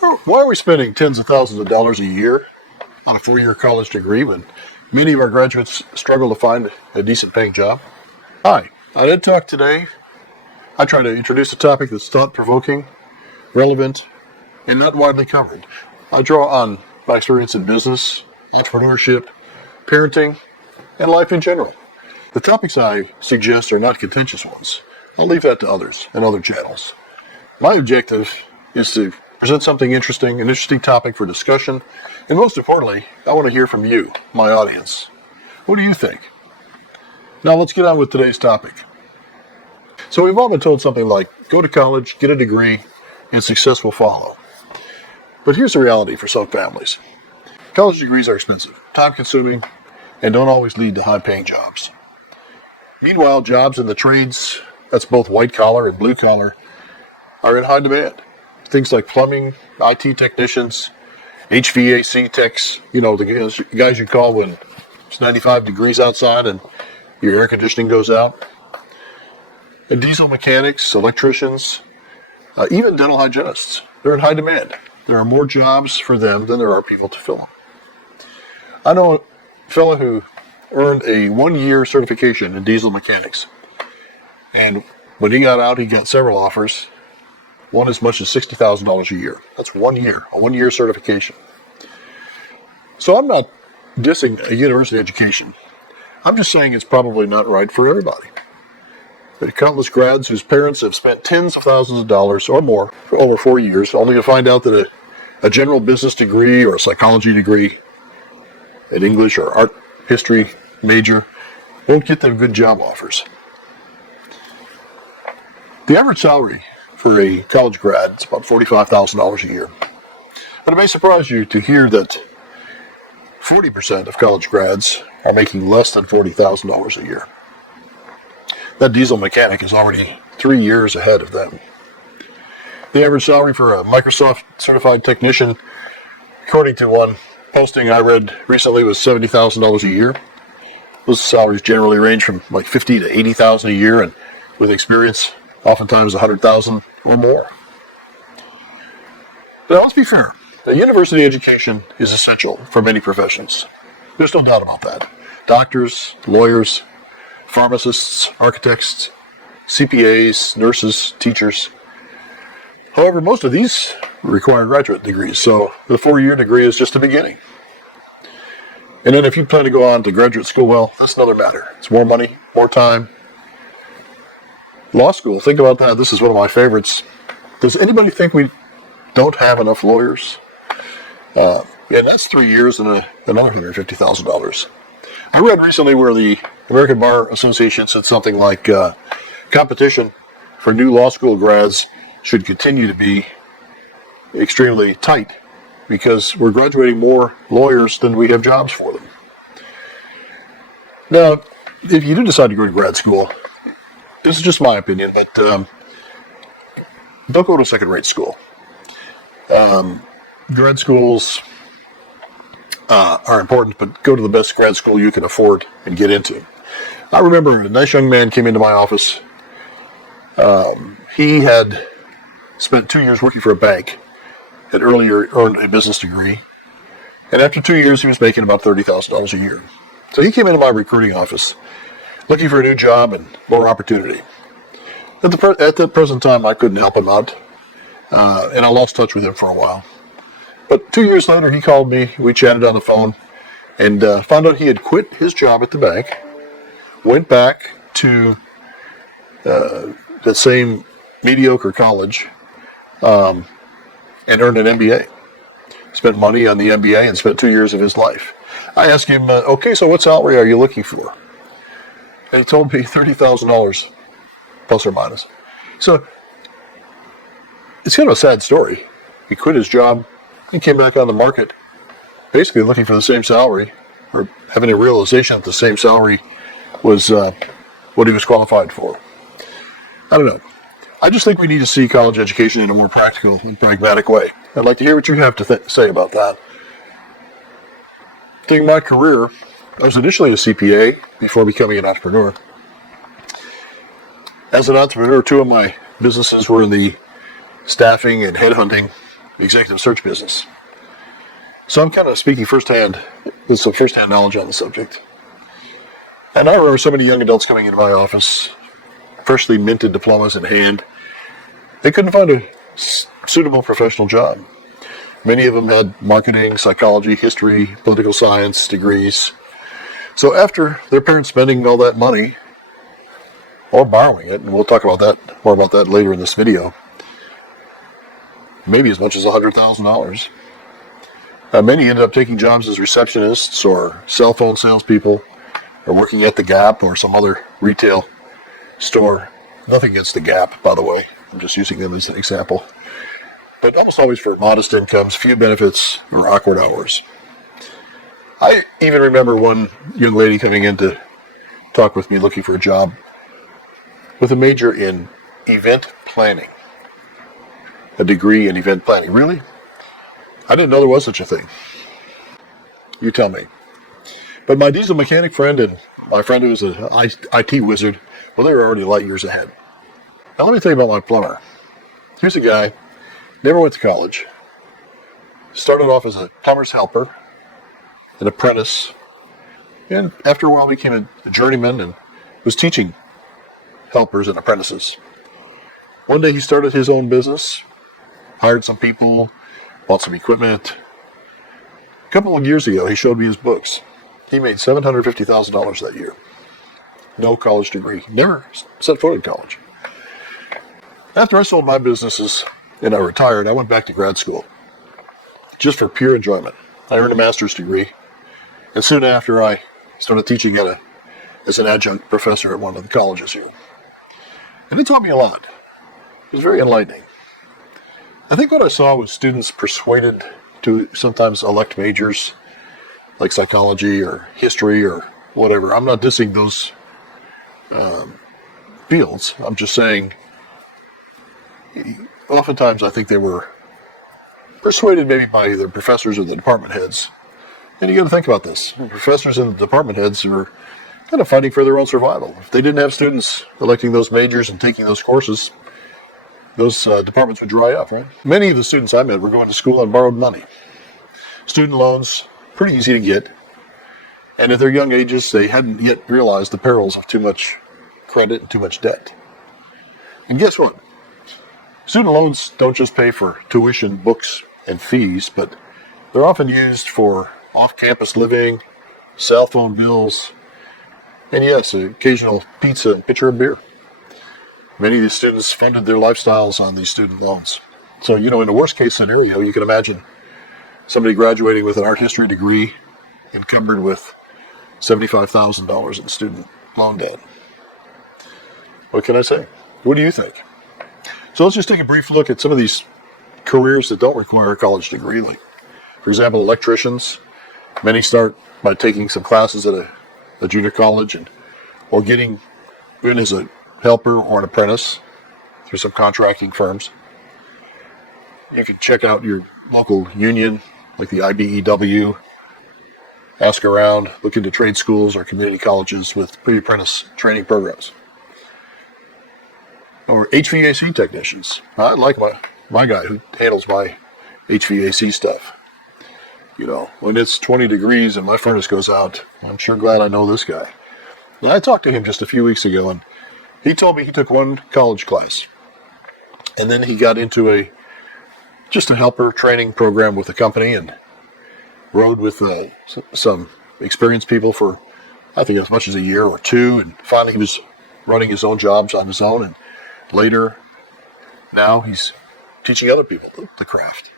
Why are we spending tens of thousands of dollars a year on a 4-year college degree when many of our graduates struggle to find a decent paying job? Hi, on Ed Talk today, I try to introduce a topic that's thought-provoking, relevant, and not widely covered. I draw on my experience in business, entrepreneurship, parenting, and life in general. The topics I suggest are not contentious ones. I'll leave that to others and other channels. My objective is to present something interesting, an interesting topic for discussion, and most importantly, I want to hear from you, my audience. What do you think? Now let's get on with today's topic. So we've all been told something like, go to college, get a degree, and success will follow. But here's the reality for some families. College degrees are expensive, time-consuming, and don't always lead to high-paying jobs. Meanwhile, jobs in the trades, that's both white-collar and blue-collar, are in high demand. Things like plumbing, IT technicians, HVAC techs, the guys you call when it's 95 degrees outside and your air conditioning goes out. And diesel mechanics, electricians, even dental hygienists. They're in high demand. There are more jobs for them than there are people to fill them. I know a fellow who earned a 1-year certification in diesel mechanics. And when he got out, he got several offers. One as much as $60,000 a year. That's 1 year, a 1-year certification. So I'm not dissing a university education. I'm just saying it's probably not right for everybody. There are countless grads whose parents have spent tens of thousands of dollars or more for over 4 years, only to find out that a general business degree or a psychology degree, an English or art history major, won't get them good job offers. The average salary for a college grad is about $45,000 a year. But it may surprise you to hear that 40% of college grads are making less than $40,000 a year. That diesel mechanic is already 3 years ahead of them. The average salary for a Microsoft certified technician, according to one posting I read recently, was $70,000 a year. Those salaries generally range from like $50,000 to $80,000 a year, and with experience, oftentimes $100,000 or more. Now, let's be fair. A university education is essential for many professions. There's no doubt about that. Doctors, lawyers, pharmacists, architects, CPAs, nurses, teachers. However, most of these require graduate degrees, so the 4-year degree is just the beginning. And then if you plan to go on to graduate school, well, that's another matter. It's more money, more time. Law school, think about that. This is one of my favorites. Does anybody think we don't have enough lawyers? And that's 3 years and another $150,000. I read recently where the American Bar Association said something like competition for new law school grads should continue to be extremely tight because we're graduating more lawyers than we have jobs for them. Now, if you do decide to go to grad school, this is just my opinion, but don't go to second-rate school. Grad schools are important, but go to the best grad school you can afford and get into. I remember a nice young man came into my office. He had spent 2 years working for a bank, had earlier earned a business degree, and after 2 years he was making about $30,000 a year. So he came into my recruiting office looking for a new job and more opportunity. At the present time, I couldn't help him out, and I lost touch with him for a while. But 2 years later, he called me, we chatted on the phone, and found out he had quit his job at the bank, went back to the same mediocre college, and earned an MBA. Spent money on the MBA and spent 2 years of his life. I asked him, okay, so what salary are you looking for? And he told me $30,000, plus or minus. So it's kind of a sad story. He quit his job and came back on the market, basically looking for the same salary, or having a realization that the same salary was what he was qualified for. I don't know. I just think we need to see college education in a more practical and pragmatic way. I'd like to hear what you have to say about that. During my career, I was initially a CPA before becoming an entrepreneur. As an entrepreneur, two of my businesses were in the staffing and headhunting executive search business. So I'm kind of speaking firsthand, with some firsthand knowledge on the subject. And I remember so many young adults coming into my office, freshly minted diplomas in hand. They couldn't find a suitable professional job. Many of them had marketing, psychology, history, political science degrees. So after their parents spending all that money, or borrowing it, and we'll talk about that more about that later in this video, maybe as much as $100,000. Many ended up taking jobs as receptionists or cell phone salespeople, or working at the Gap or some other retail store. Nothing against the Gap, by the way. I'm just using them as an example. But almost always for modest incomes, few benefits, or awkward hours. I even remember one young lady coming in to talk with me looking for a job with a major in event planning. A degree in event planning. Really? I didn't know there was such a thing. You tell me. But my diesel mechanic friend and my friend who was an IT wizard, well, they were already light years ahead. Now let me tell you about my plumber. Here's a guy, never went to college, started off as a plumber's helper, an apprentice, and after a while became a journeyman and was teaching helpers and apprentices. One day he started his own business, hired some people, bought some equipment. A couple of years ago, he showed me his books. He made $750,000 that year. No college degree. Never set foot in college. After I sold my businesses and I retired, I went back to grad school just for pure enjoyment. I earned a master's degree, and soon after I started teaching as an adjunct professor at one of the colleges here. And it taught me a lot. It was very enlightening. I think what I saw was students persuaded to sometimes elect majors like psychology or history or whatever. I'm not dissing those fields. I'm just saying oftentimes I think they were persuaded maybe by their professors or the department heads. And you got to think about this. The professors and the department heads were kind of fighting for their own survival. If they didn't have students electing those majors and taking those courses, those departments would dry up, right? Many of the students I met were going to school on borrowed money. Student loans, pretty easy to get. And at their young ages, they hadn't yet realized the perils of too much credit and too much debt. And guess what? Student loans don't just pay for tuition, books, and fees, but they're often used for off-campus living, cell phone bills, and yes, occasional pizza and pitcher of beer. Many of these students funded their lifestyles on these student loans. So, in a worst-case scenario, you can imagine somebody graduating with an art history degree encumbered with $75,000 in student loan debt. What can I say? What do you think? So let's just take a brief look at some of these careers that don't require a college degree. Like, for example, electricians. Many start by taking some classes at a junior college or getting in as a helper or an apprentice through some contracting firms. You can check out your local union, like the IBEW, ask around, look into trade schools or community colleges with pre-apprentice training programs. Or HVAC technicians. I like my guy who handles my HVAC stuff. When it's 20 degrees and my furnace goes out, I'm sure glad I know this guy. Now, I talked to him just a few weeks ago, and he told me he took one college class, and then he got into just a helper training program with a company and rode with some experienced people for, I think, as much as a year or two, and finally he was running his own jobs on his own, and later, now he's teaching other people the craft.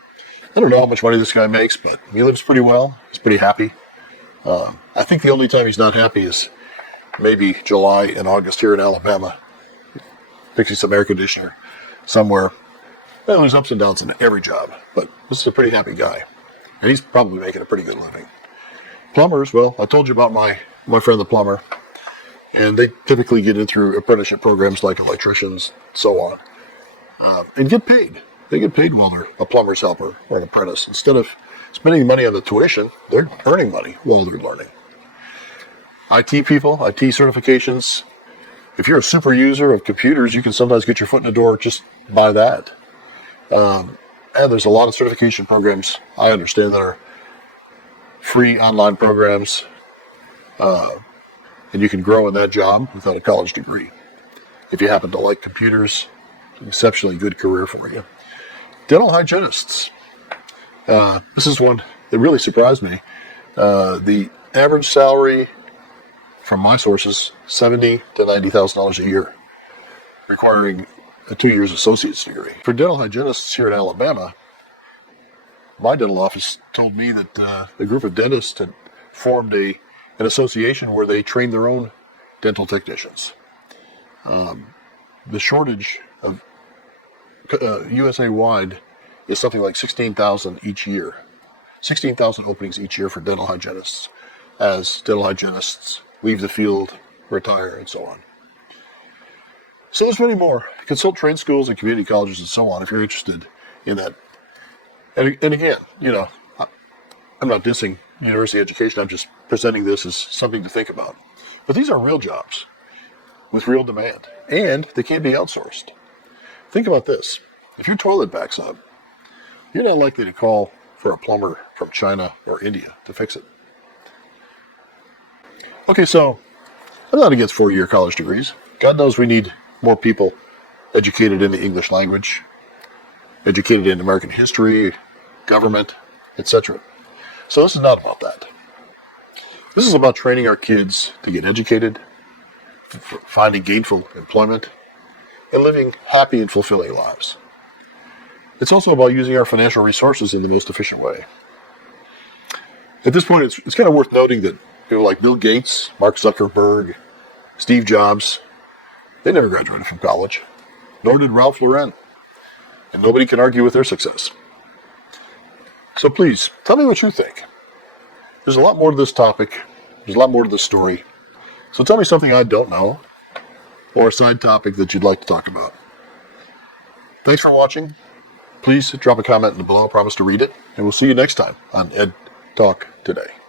I don't know how much money this guy makes, but he lives pretty well. He's pretty happy. I think the only time he's not happy is maybe July and August here in Alabama, fixing some air conditioner somewhere. Well, there's ups and downs in every job, but this is a pretty happy guy. And he's probably making a pretty good living. Plumbers, well, I told you about my friend the plumber, and they typically get in through apprenticeship programs like electricians, so on, and get paid. They get paid while they're a plumber's helper or an apprentice. Instead of spending money on the tuition, they're earning money while they're learning. IT people, IT certifications. If you're a super user of computers, you can sometimes get your foot in the door just by that. And there's a lot of certification programs, I understand, that are free online programs, and you can grow in that job without a college degree. If you happen to like computers, it's an exceptionally good career for you. Dental hygienists. This is one that really surprised me. The average salary from my sources, $70,000 to $90,000 a year, requiring a 2 years associate's degree. For dental hygienists here in Alabama, my dental office told me that a group of dentists had formed an association where they train their own dental technicians. The shortage of USA-wide is something like 16,000 each year. 16,000 openings each year for dental hygienists, as dental hygienists leave the field, retire, and so on. So there's many more. Consult trade schools and community colleges and so on if you're interested in that. And again, I'm not dissing university education. I'm just presenting this as something to think about. But these are real jobs with real demand, and they can't be outsourced. Think about this. If your toilet backs up, you're not likely to call for a plumber from China or India to fix it. Okay, so I'm not against 4-year college degrees. God knows we need more people educated in the English language, educated in American history, government, etc. So this is not about that. This is about training our kids to get educated, finding gainful employment, and living happy and fulfilling lives. It's also about using our financial resources in the most efficient way. At this point, it's kind of worth noting that people like Bill Gates, Mark Zuckerberg, Steve Jobs, they never graduated from college, nor did Ralph Lauren, and nobody can argue with their success. So please, tell me what you think. There's a lot more to this topic. There's a lot more to this story. So tell me something I don't know, or a side topic that you'd like to talk about. Thanks for watching. Please drop a comment below. I promise to read it. And we'll see you next time on Ed Talk Today.